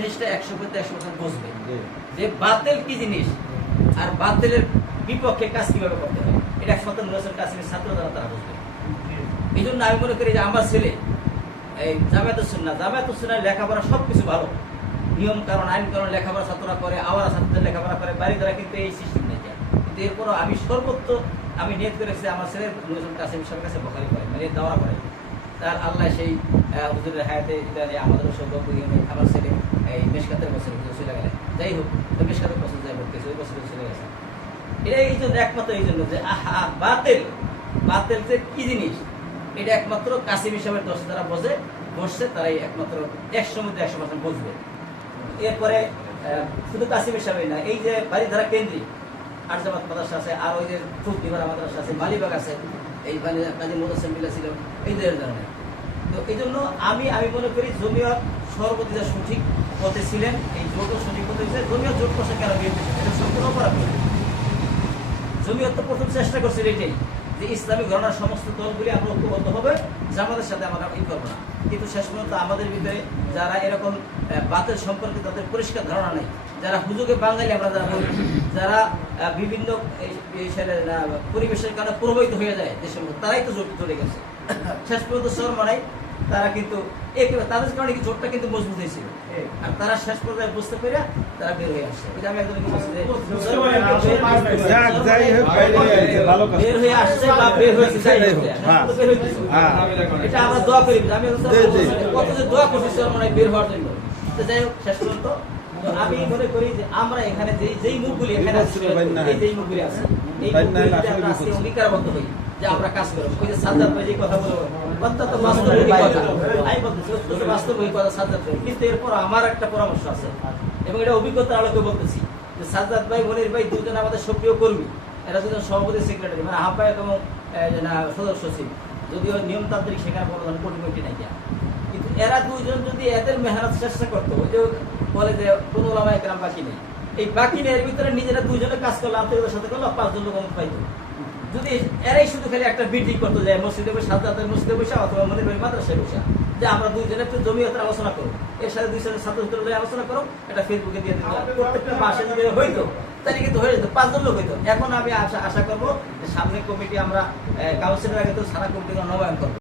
জিনিসটা 100% বুঝবে যে বাতিল কি জিনিস আর বাতিলের বিপক্ষে কাজ কিভাবে করতে হয়, এটা একমাত্র নুর হোসেন কাসেমের ছাত্র দ্বারা তারা বুঝবে। এই জন্য আমি মনে করি যে আমার ছেলে এই জামায়াতুস সুন্নাহ লেখাপড়া সবকিছু ভালো, নিয়ম কারণ আইন কারণ লেখাপড়া ছাত্ররা করে, আওয়ারা ছাত্রদের লেখাপড়া করে, বাড়ি দ্বারা কিন্তু এই সিস্টেম নেই। কিন্তু এরপরও আমি সর্বোচ্চ আমি নিয়ত করেছি আমার ছেলে নুর হোসেন কাসেম সাহেবের কাছে বখারি করে, মানে দাওয়া করে। তার আল্লাহ সেই হুজুরের হায়াতে আমাদের সৌভাগ্য আমার ছেলে এই মেশকাতের বছর চলে গেলে, যাই হোক তো মেশকাতের বছর যাই ভর্তিছে, ওই বছর চলে গেছে। এটা এই জন্য একমাত্র এই জন্য যে বাতিল যে কি জিনিস এটা একমাত্র কাসিম হিসাবের দোষ যারা বসছে তারাই একমাত্র 100% বুঝবে। এরপরে শুধু কাসিম হিসাবে না, এই যে বাড়িধারা কেন্দ্রিক আরজামাত মাদ্রাসা আছে, আর ওই যে ফুকদিবারা মাদ্রাসা আছে, মালিবাগ আছে, এই কাজী মোদাসেম বিল্লাহ ছিল, এই ধরনের। তো এই জন্য আমি মনে করি জমিয়ত সর্বদিকে সঠিক পথে ছিলেন, এই জোটও সঠিক পথে ছিলেন। জমিয়ত জোট করছে কেন বিএনপি, এটা সম্পূর্ণ অপরাধ। জমিয়ত তো প্রথম চেষ্টা করছিল এটাই যে ইসলামী ঘরানার সমস্ত দলগুলি আমরা ঐক্যবদ্ধ হবে, জামাতের সাথে আমরা ই করবো না। কিন্তু শেষ পর্যন্ত আমাদের ভিতরে যারা এরকম বাতের সম্পর্কে তাদের পরিষ্কার ধারণা নেই, যারা হুজুগে বাঙালি আমরা যারা বলি, যারা বিভিন্ন পরিবেশের কারণে প্রভাবিত হয়ে যায় দেশের মধ্যে, তারাই তো জোট চলে গেছে। শেষ পর্যন্ত সরমানাই তারা কিন্তু একেবারে তাদের কারণে জোটটা কিন্তু মজবুত হয়েছিল, আর তারা শেষ পর্যায়ে বুঝতে পেরে তারা বের হয়ে আসছে। এটা আমি একদম বের হয়ে আসছে বা বের হয়েছে, এটা আমরা দোয়া করি। আমি কত যে দোয়া করছি সরমানাই বের হওয়ার জন্য। তো যাই হোক শেষ পর্যন্ত আমি মনে করি যে আমরা এখানে যেই মুখগুলি এখানে যেই মুখগুলি আছে এই মুখগুলিতে আমরা আজকে অঙ্গীকারবদ্ধ হই যে আমরা কাজ করবো। ওই যে সাজ্জাদ ভাই যে কথা বলবো অত্যন্ত বাস্তবিক কথা, আমি বলতেছি অত্যন্ত বাস্তবিক কথা সাজ্জাদ ভাই। কিন্তু এরপর আমার একটা পরামর্শ আছে এবং এটা অভিজ্ঞতার আলোকে বলতেছি যে সাজ্জাদ ভাই মনির ভাই দুজন আমাদের সক্রিয় কর্মী, এরা দুজন সভাপতি সেক্রেটারি মানে আহ্বায়ক এবং সদস্য সচিব, যদিও নিয়মতান্ত্রিক সেখানে কোনো ধরনের কমিটি নাই। কিন্তু এরা দুইজন যদি এদের মেহনত চেষ্টা করতো, ওই যে বলে যে কোনো ওলামা একরাম বাকি নেই, এই বাকি নেই এর ভিতরে নিজেরা দুইজনে কাজ করলে আন্তরিকতার সাথে করলে 5 জন লোক পাইতো। যদি এরাই শুধু খালি একটা মিটিং করতে যায় মসজিদে বসে, সাজ্জাদের মসজিদে বসে অথবা মনির ভাই মাদ্রাসায় বসে, যে আমরা দুইজনে একটু জমিয়তের আলোচনা করো, এর সাথে 2 ছাত্র আলোচনা করো, এটা ফেসবুকে দিয়ে দিতে প্রত্যেকটা মাসে যদি হইতো তাহলে কিন্তু হয়ে যেত, 5 জন লোক হইতো। এখন আমি আশা করবো যে সামনে কমিটি আমরা কাউন্সিলের আগে তো সারা কমিটি নবায়ন করবো।